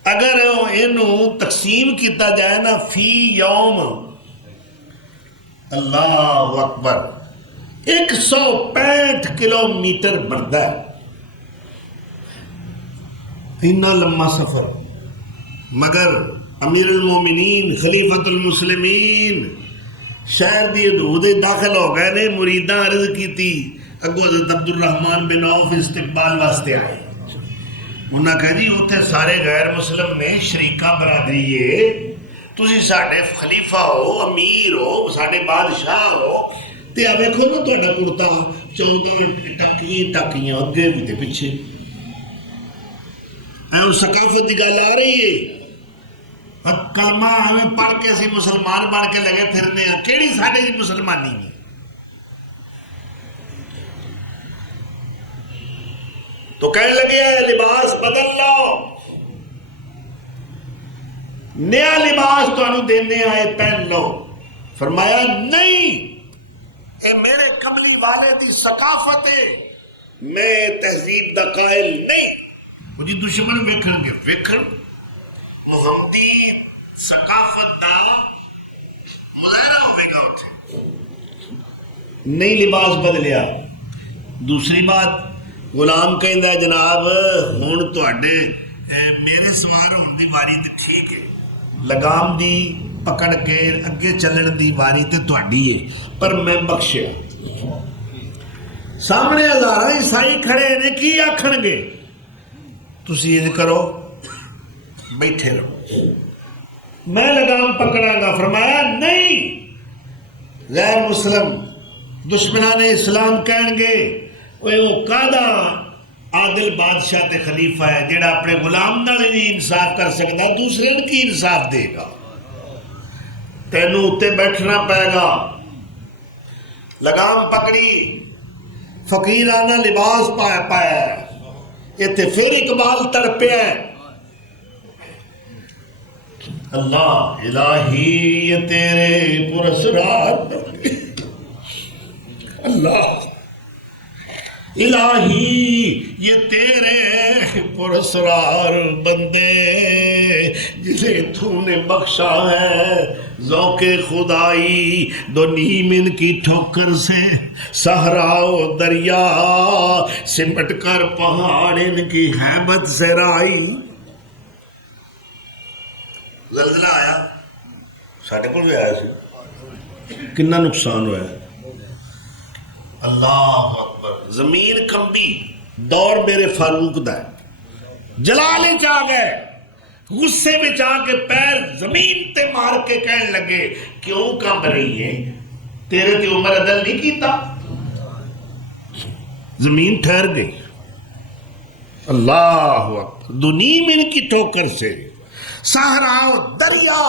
اگر انہوں تقسیم کیتا جائے نا فی یوم، اللہ اکبر، 165 کلومیٹر بڑھتا ہے. اتنا لمبا سفر. مگر امیر المومنین خلیفۃ المسلمین شہر دی حدود داخل ہو گئے نے. مریداں عرض کی تھی اگو حضرت عبد الرحمن بن عوف استقبال واسطے آئے. انہوں نے کہا جی اتنے سارے غیر مسلم نے، شریکہ برادری ہے، تسی ساڈے خلیفہ ہو، امیر ہو، ساڈے بادشاہ ہو، تے آ ویکھو نا تہاڈا کرتا 14 ٹاکیاں اگے بھی تے پیچھے. اے ثقافت دی گل آ رہی ہے. کلمہ ہمیں پڑھ کے اسی مسلمان بن کے لگے پھرنے ہیں. کیڑی ساڈے دی مسلمانی نہیں. تو کہنے لگے لباس بدل لو. نیا لباس تانوں دینے آئے پہن لو. فرمایا نہیں، اے میرے کملی والے دی ثقافت ہے، میں تہذیب دا قائل نہیں. وہ جی دشمن ویکھن گے ویکھن، محمدی ثقافت دا مظاہرہ ہوئے گا اتنے. نہیں لباس بدلیا. دوسری بات غلام کہندا جناب ہن تواڈے میرے سوار ہون دی واری تے ٹھیک ہے، لگام دی پکڑ کے اگے چلن دی واری تے تواڈی ہے، پر میں بخشیا. سامنے ہزاراں عیسائی کھڑے نے، کی آکھن گے؟ تسی یہ کرو بیٹھے رہو، میں لگام پکڑاں گا. فرمایا نہیں، غیر مسلم دشمنان اسلام کہن گے وہ قادہ عادل بادشاہ تے خلیفہ ہے جڑا اپنے غلام نال نہیں انصاف کر سکتا، دوسرے نے کی انصاف دے گا؟ تینوں اتے بیٹھنا پائے گا. لگام پکڑی، فقیرانہ لباس پایا اتنے پھر اقبال تڑپیا ہے. اللہ الہی یہ تیرے پرسرار، اللہ الہی یہ تیرے پرسرار بندے جسے تو نے بخشا ہے ذوق خدائی. دو نیم ان کی ٹھوکر سے صحرا و دریا سمٹ کر پہاڑ ان کی ہیبت سے رائی. زلزلہ آیا، ساڈے کول بھی آیا سی، کتنا نقصان ہوا ہے. اللہ اکبر. زمین کمبی، دور میرے فاروق دا ہے. جلالے چ آ گئے، غصے میں آ کے پیر زمین تے مار کے کہنے لگے کیوں کمب رہی ہے؟ تیرے تے عمر عدل نہیں کیتا. زمین ٹھہر گئی. اللہ اکبر. دنیم ان کی ٹھوکر سے صحرا و دریا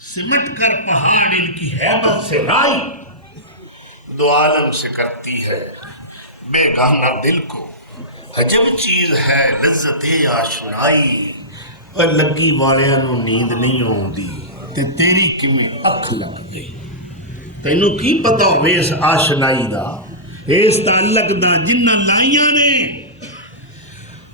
سمٹ کر پہاڑ ان کی ہیبت سے رائی. دو عالم سے کرتی ہے بے گانا دل کو، عجب چیز ہے لذت آشنائی. اور لگی والیاں نو نیند نہیں آوندی تے تیری کیویں اکھ لگ گئی. تینوں کی پتہ ہوئے اس آشنائی دا، اس تعلق دا جنہ لائیاں نے.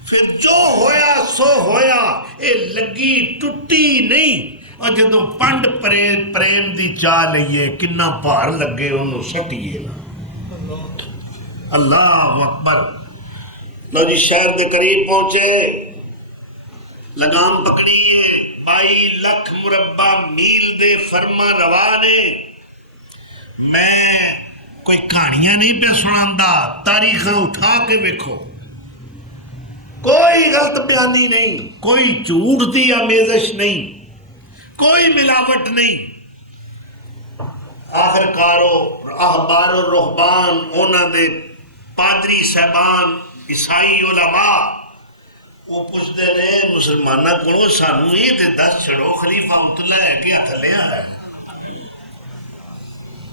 پھر جو ہویا سو ہویا، اے لگی ٹوٹی نہیں. اور جدو پنڈ پریم دی چاہ لئیے کنا بھار لگے انہوں سٹیے نا. اللہ اکبر. لو جی شہر دے قریب پہنچے، لگام پکڑیے. 22 لاکھ مربع میل دے فرما روا نے. میں کوئی کہانیاں نہیں پہ سناندا، تاریخ اٹھا کے ویکھو. کوئی غلط بیانی نہیں، کوئی جھوٹ دی آمیزش نہیں، کوئی ملاوٹ نہیں. آخر کارو احبار و رہبان، انہاں دے پادری صاحبان، عیسائی علماء وہ پوچھتے رہے مسلمانہ کو سانو یہ تے دس چھڑو خلیفہ اتلا ہے کہ تھلیا ہے.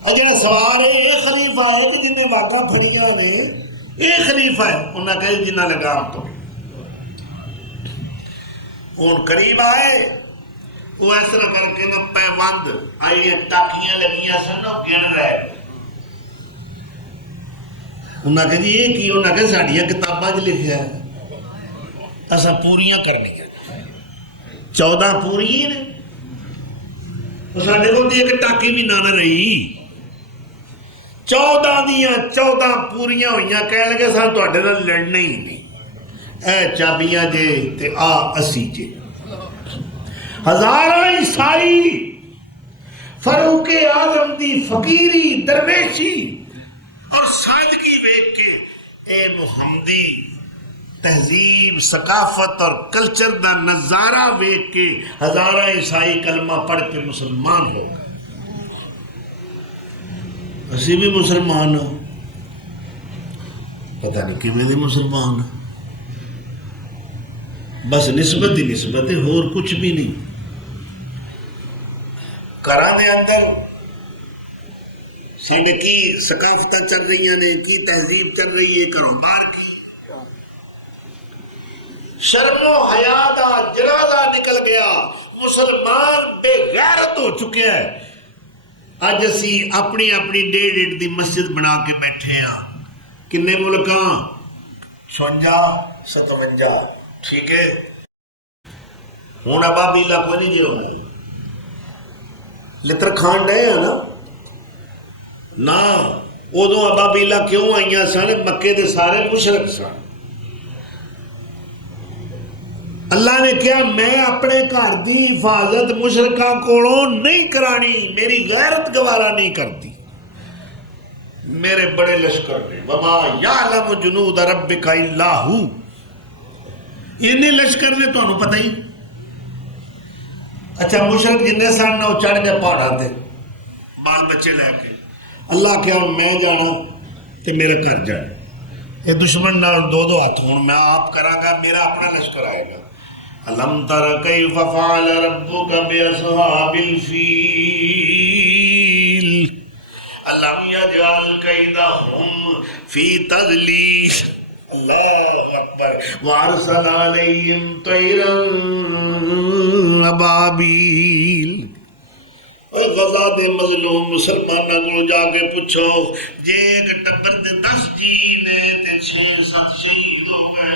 اجڑا سوار ہے یہ خلیفہ ہے کہ جنہیں واقعہ پھڑیاں نے یہ خلیفہ ہے. انہاں کہے جنہ لگام تو ان قریب آئے. وہ اس طرح کر کے نا پیوند آئی ٹاکیاں لگیاں سن گن رہے. انہاں کہ جی یہ کی؟ انہاں کہ ساڑیاں کتاباں چ لکھیا ہے اساں پوریاں کرنیاں 14 پوری نے. ساڈے کول تے ایک ٹاکی بھی نہ رہی. 14 دیاں 14 پوریاں ہوئیاں. کہہ لگے ساں تواڈے نال لڑنا ہی نہیں، اے چابیاں جے تے آ اسی جے. ہزاراں عیسائی فاروق اعظم دی فقیری درویشی اور سادگی ویکھ کے اے محمدی تہذیب ثقافت اور کلچر دا نظارہ ویکھ کے ہزاراں عیسائی کلمہ پڑھ کے مسلمان ہو گئے. اسی بھی مسلمان ہوں، پتہ نہیں کیویں دے مسلمان ہوں. بس نسبت ہی نسبت ہے، اور کچھ بھی نہیں. گھراں دے اندر ساڈے کی ثقافت چل رہی نے، کی تہذیب چل رہی ہے. گھروں باہر کی شرم و حیا دا جنازہ نکل گیا. مسلمان بے غیرت ہو چکے ہیں. اج اسی اپنی اپنی 1.5 دی مسجد بنا کے بیٹھے ہاں. کنے ملکاں 56 57. ٹھیک ہے. ہوں ابا بیلا کوئی نہیں جی ہونا لتر کھان ڈے نا نہ ادو ابا بیلا کیوں آئی سن مکے دے سارے مشرک سن. اللہ نے کہا میں اپنے گھر دی حفاظت مشرکاں کولوں نہیں کرانی. میری غیرت گوارا نہیں کرتی. میرے بڑے لشکر نے وما یعلم جنود ربک الا ہو. انہیں لشکر نے تمہیں پتہ ہی. اچھا مشرک جن سن نہ وہ چڑھ گئے پہاڑاں تے بال بچے لے کے. اللہ کیا میں جانا تے میرے گھر جانا. یہ دشمن نال دو ہاتھ ہون میں آپ کراں گا. میرا اپنا لشکر آئے گا. الم تر کیف فعل ربک باصحاب الفیل الم یجعل کیدہم فی تضلیل. اللہ اکبر. وارسل علیہم طیرا ابابیل. غزہ دے مظلوم مسلمانوں کو جا کے پوچھو جے ایک ٹبر دے 10 جی نے تے 6-7 شہید ہو گئے.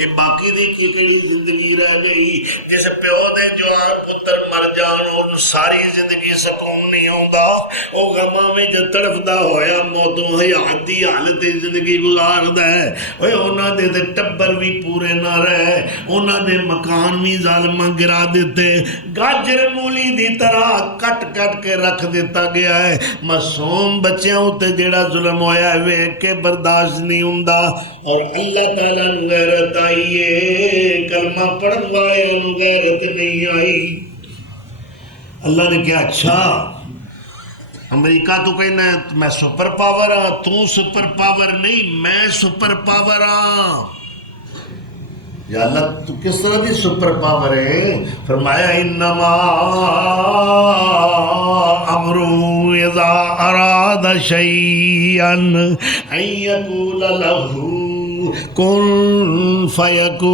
یہ باقی دی کی کڑی زندگی رہ گئی. جس پیو دے جوان پتر مر جان اور ساری زندگی سکون نہیں آتا. وہ غماں میں جو تڑفدا ہویا موتوں حیات دی حالت زندگی گزاردا ہے. اوے انہاں دے تے ٹبر بھی پورے نہ رہے. انہاں دے مکان بھی ظالماں گرا دیتے. گاجر مولی دی طرح کٹ کٹ کے رکھ دیتا گیا ہے. معصوم بچیاں تے جیڑا ظلم ہویا ہے ویکھ کے برداشت نہیں ہوندا. اور اللہ تعالیٰ نوں غیرت آئی ہے. کلمہ پڑھن والے نوں غیرت نہیں آئی. اللہ نے کہا اچھا امریکہ تو کہنا ہے میں سپر پاور ہاں. تو سپر پاور نہیں میں سپر پاور ہاں. یا اللہ تو کس طرح دی سپر پاور ہے؟ فرمایا انما امرو اذا اراد شیئا ان یقول له کن فیکون.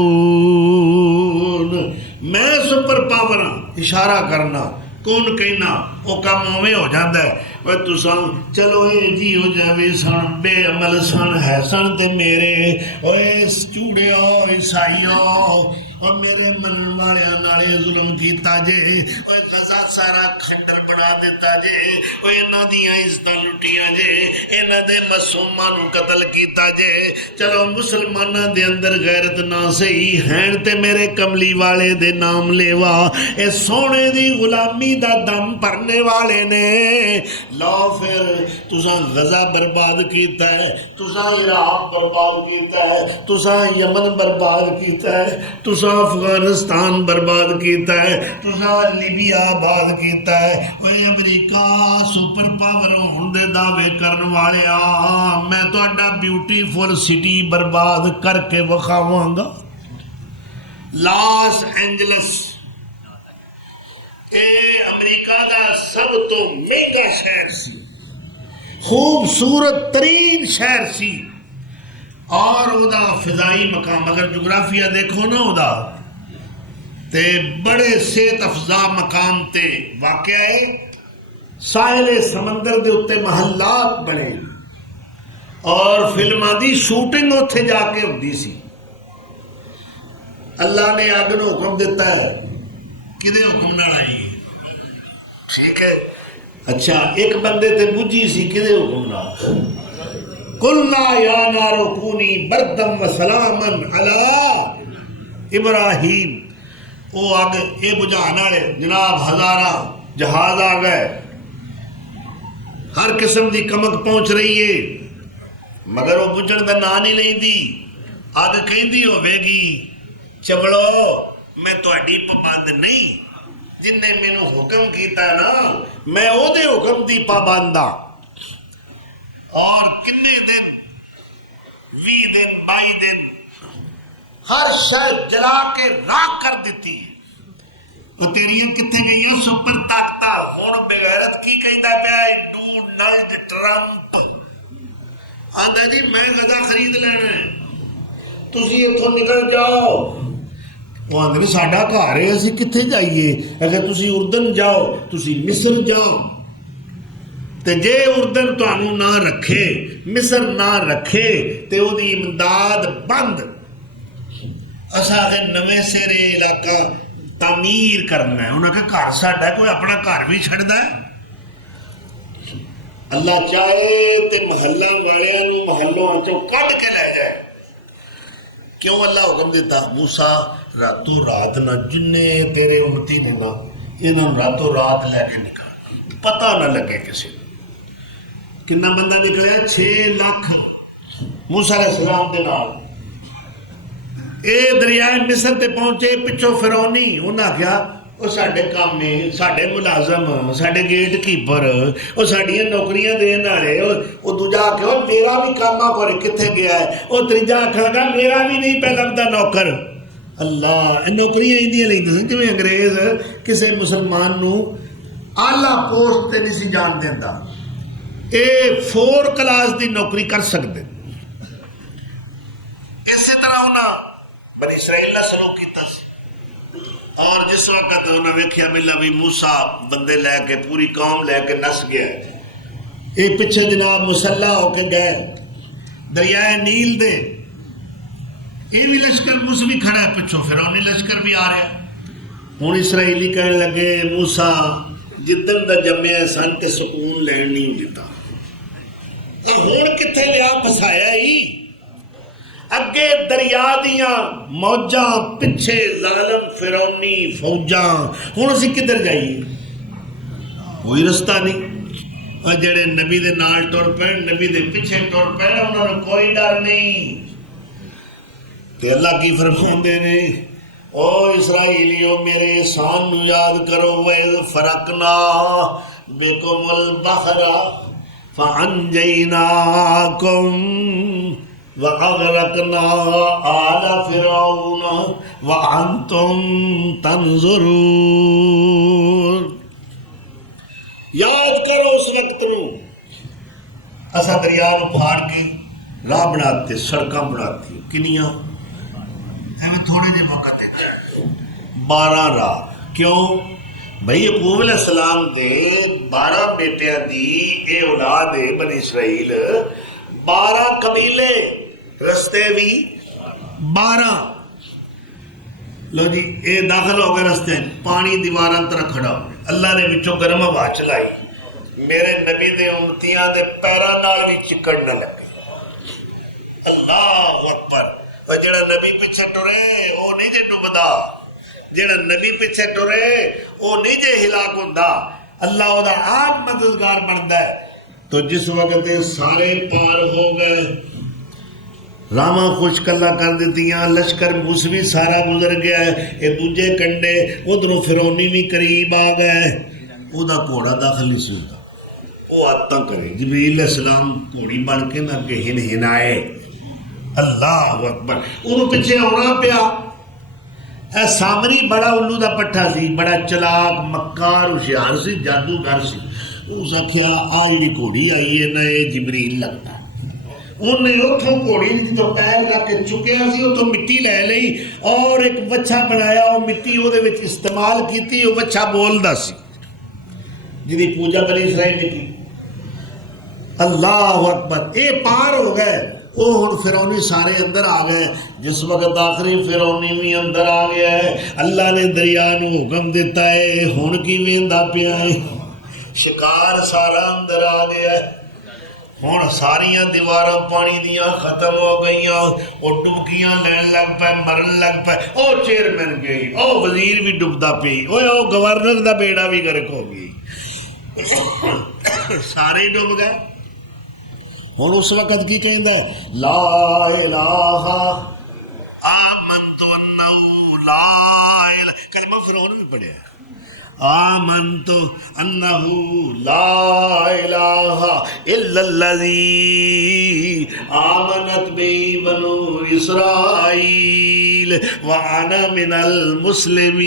میں سپر پاور ہاں. اشارہ کرنا کون کہنا وہ کام اوے ہو جاتا ہے. وہ تساں چلو اے جی ہو جاوے سن بے عمل سن ہے سن تے میرے اوے چوڑیو عیسائیو اور میرے منن والیاں نال ظلم کیتا جے. اوے غزہ سارا کھنڈر بنا دیتا جے. اوے انہاں دیاں عزتاں لٹیاں جے. انہاں دے معصوماں نوں قتل کیتا جے. چلو مسلماناں دے اندر غیرت نہ صحیح ہین تے میرے کملی والے دے نام لیوا. اے سونے دی غلامی دا دم پرنے والے نے. لو پھر تساں غزہ برباد کیتا ہے. تساں عراق برباد کیتا ہے. تساں یمن برباد کیتا ہے. تساں افغانستان برباد کیتا ہے. تساں لیبیا آباد کیتا ہے. اوے امریکہ سپر پاور ہون دے دعوے کرن والے میں تہاڈا بیوٹیفل سٹی برباد کر کے وکھاواں گا. لاس اینجلس اے امریکہ دا سب تو مہنگا شہر سی. خوبصورت ترین شہر سی. اور او دا فضائی مقام اگر جغرافیہ دیکھو نا او دا تے بڑے صحت افزا مقام تے واقع ہے. ساحل سمندر دے اتے محلات بنے اور فلماں دی شوٹنگ اتھے جا کے ہوندی سی. اللہ نے اگ نو حکم دیتا ہے کدے حکم نہ آئی. ٹھیک ہے. اچھا ایک بندے تے بجھی سی کدے حکم نہ. قلنا یا نار کونی بردم و سلاما علی ابراہیم. وہ اگ یہ بجھانا ہے جناب ہزارہ جہاز آ گئے. ہر قسم دی کمک پہنچ رہی ہے مگر وہ بجھن دا نا نہیں لیں دی. اگ کہندی ہوے گی چبڑو میں تہاڈی پابند نہیں. جن نے مینوں حکم کیتا ہے نا میں او دے حکم دی پابند ہاں. اور کنے دن 20 دن 22 دن ہر شے جلا کے راکھ کر دیتی. وہ تیریاں کتنے گئی سپر طاقتہ. ہن بغیرت کی کہندا پیا ڈونلڈ ٹرمپ آندا جی میں غزہ خرید لینا ہے تسی اتھوں نکل جاؤ. وہ آدھے ساڈا گھر ہے اسی کتنے جائیے اگر تسی اردن جاؤ تسی مصر جاؤ تے جے اردن تانوں نہ رکھے مصر نہ رکھے تے وہ دی امداد بند اساں کے نویں سرے علاقہ تعمیر کرنا ہے انہاں کا گھر ساڈا کوئی اپنا گھر بھی چھڑدا ہے اللہ چاہے تے محلہ والیاں نوں محلوں چوں کڈ کے لے جائے کیوں اللہ حکم دیتا موسیٰ راتوں رات نہ جنے تیرے امتی نے نہ انہوں راتوں رات لے کے نکال پتہ نہ لگے کسی کنا بندہ نکلے 6 لاکھ موسیٰ علیہ السلام دے نال اے دریائے مصر تے پہنچے پچھو فرعونی انہاں کیا وہ ساڈے کامے ساڈے ملازم ساڈے گیٹ کیپر وہ ساڈیاں نوکریاں دین والے وہ دوجا آکھے میرا بھی کاما کوئی کتنے گیا ہے وہ تیجا آکھے گا میرا بھی نہیں پہ لگتا نوکر اللہ نوکریاں ایندیاں لیندے سن جویں انگریز کسے مسلمان نو اعلیٰ پوسٹ تے نہیں سی جان دیندا اے 4 کلاس دی نوکری کر سکدے اسی طرح انہاں بنی اسرائیل نہ سلوک کیتا سی اور جس وقت انہوں نے ویکھیا ملا بھی موسیٰ بندے لے کے پوری قوم لے کے نس گیا یہ پچھے جناب مسلح ہو کے گئے دریائے نیل دے یہ بھی لشکر موسیٰ بھی کھڑا ہے پچھو فرعونی لشکر بھی آ رہا ہے ہوں اسرائیلی کہنے لگے موسیٰ جدن دا جمعہ سن تے سکون لین نہیں دیتا ہوں کتنے لیا پسایا ہی اگے دریا دیاں موجاں پچھے ظالم فرعونی فوجاں ہوں اسی کدھر جائیے کوئی رستہ نہیں اور جڑے نبی دے نال ٹر پے نبی دے پیچھے ٹر پے انہوں نے کوئی ڈر نہیں تے اللہ کی فرماندے نے او اسرائیلیو میرے احسان نو یاد کرو وَإِذْ فَرَقْنَا بِكُمُ الْبَحْرَ فَأَنْجَيْنَاكُمْ وَأَغْرَقْنَا آلَ فِرْعَوْنَ وَأَنْتُمْ تَنْظُرُونَ یاد کرو اس وقت نو اسا دریا نو پھاڑ کے راہ بناتے سڑکاں بناتی کنیاں ہمیں تھوڑے جے موقع دیتا 12 راہ کیوں بھئی یعقوب علیہ السلام دے 12 بیٹیاں دی اے اولاد ہے بنی اسرائیل 12 قبیلے رستے بھی 12 لو جی اے داخل ہو گئے رستے پانی دیواراں طرح کھڑا اللہ نے وچوں گرم ہوا چلائی میرے نبی دے امتیاں دے پیراں نال بھی چکڑ نہ لگے اللہ اکبر اور جڑا نبی پیچھے ٹرے وہ نہیں جے ڈوبدا جڑا نبی پیچھے ٹرے وہ نہیں جے ہلاک ہوندا اللہ او دا آپ مددگار بندا ہے تو جس وقت سارے پار ہو گئے راما خوش کلا کر دیتیاں لشکر موسوی سارا گزر گیا ہے یہ دوجے کنڈے ادھروں فرعونی بھی قریب آ گئے وہ دا گھوڑا داخل نہیں سنتا وہ آتا کرے جبریل علیہ السلام گھوڑی بن کے نہ کہ ہن آئے اللہ اکبر انہوں پیچھے ہونا پیا اے سامری بڑا الو دا پٹھا سی بڑا چلاک مکار ہوشیار سی جادوگر سی اس آخیا آئی گھوڑی آئی ہے نہ یہ جبریل لگتا انہیں اتھوں گھوڑی جو پیر رکھ کے چکیا سی اتھوں مٹی لے لئی اور ایک بچہ بنایا وہ مٹی وہ دے وچ استعمال کیتی وہ بچہ بولدا سی جدی پوجا بنی اسرائیل نے کی اللہ اکبر اے پار ہو گئے وہ ہن فرعونی سارے اندر آ گئے جس وقت آخری فرعونی بھی اندر آ گیا ہے اللہ نے دریا نو حکم دیتا ہے ہن کی ویندا پیا ہے شکار سارا اندر آ گیا ہے ہن ساریاں دیواراں پانی دیاں ختم ہو گئیاں وہ ڈبکیاں لین لگ پے مرن لگ پے او چیئرمین گئی او وزیر بھی ڈبدا پئی او گورنر دا بیڑا بھی غرق ہو گئی سارے ڈب گئے ہن اس وقت کی کہندا ہے لا الہ آمنت انہ لا الہ کلمہ فرعون بھی پڑھیا ہے آمنت انہ لا الہ الا الذی آمنت بی بنو اسرائیل وانا من المسلمین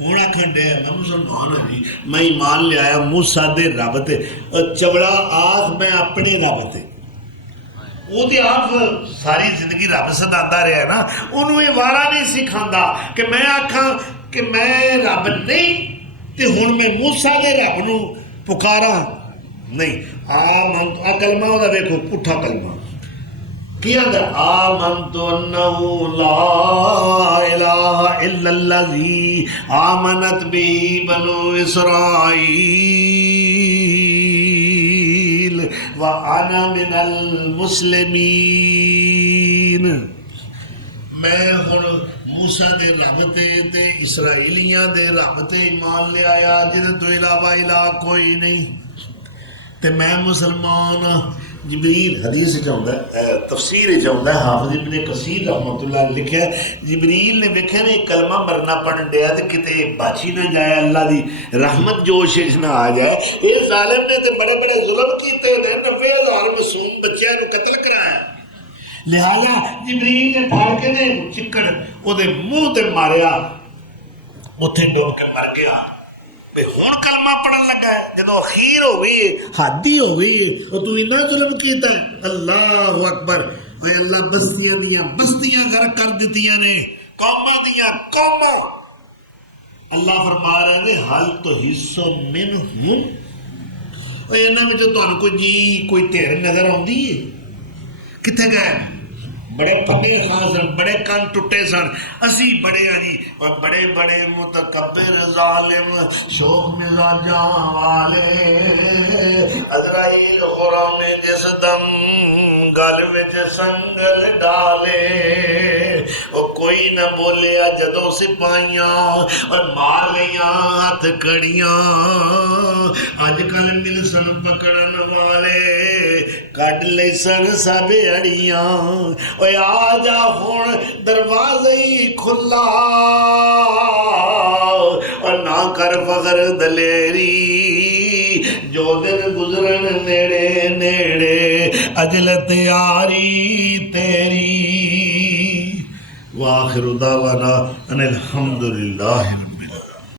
ہونا کھنڈے ہے میں مسلمان ہوں جی میں ایمان لے آیا موسیٰ دے رب تے چوڑا آخ میں اپنے رب تے وہ تو آپ ساری زندگی رب سداتا رہا ہے نا، انہوں یہ وارا نہیں سکھاتا کہ میں آکھاں کہ میں رب نہیں تے ہن میں موسیٰ دے رب نو پکارا نہیں۔ آمنت کلمہ ہوتا دیکھو پٹھا کلمہ کیا دا آمنت انہو لا الہ الا الذی آمنت بی بنو اسرائیل وَأَنَا مِنَ الْمُسْلِمِينَ۔ میں ہن موسیٰ دے رب تے اسرائیلیاں دے رب تے ایمان لے آیا جدے تو علاوہ الہ کوئی نہیں تے میں مسلمان۔ جبریل حدیث چاہتا ہے، تفسیر چاہتا ہے، حافظ ابن کثیر رحمۃ اللہ نے لکھا ہے جبریل نے ویکھیا نے کلمہ مرنا پڑھن ڈیا تے کتے بچی نہ جائے، اللہ دی رحمت جوش نہ آ جائے۔ یہ ظالم نے تے بڑے بڑے ظلم کیتے نے، 90,000 معصوم بچیاں نو قتل کرایا، لہذا جبریل نے پھڑ کے نے چکڑ او دے منہ تے ماریا، اوتھے ڈوب کے مر گیا۔ ہوں کلمہ پڑھن لگا ہے، جدو اخیر ہو گئی حادی ہو گئی اور تو اتنا ظلم کیتا ہے۔ اللہ اکبر، اے اللہ بستیاں دیاں بستیاں غرق کر دیتیاں نے، قوماں دیاں قوماں۔ اللہ فرما رہے ہیں حل تو حصہ منہم، اے انہاں وچوں تانوں کوئی جی کوئی تیر نظر آندی ہے؟ کتنے گئے؟ بڑے پھٹے خاص سن، بڑے کان ٹوٹے سن، اسی بڑے آنی اور بڑے بڑے متکبر ظالم شوق مزاجاں والے۔ عزرائیل خورا میں جس دم گل وچ سنگل ڈالے، اور کوئی نہ بولیا جدوں سپاہیاں اور مار لیاں ہاتھ کڑیاں۔ اج کل مل سن پکڑن والے کڈ لئی سن سب اڑیاں۔ اوے آ جا ہن دروازے ہی کھلا اور نہ کر فخر دلیری، جو دن گزرن نیڑے نیڑے اجل تیاری تیری۔ وآخر دعوانا ان الحمدللہ۔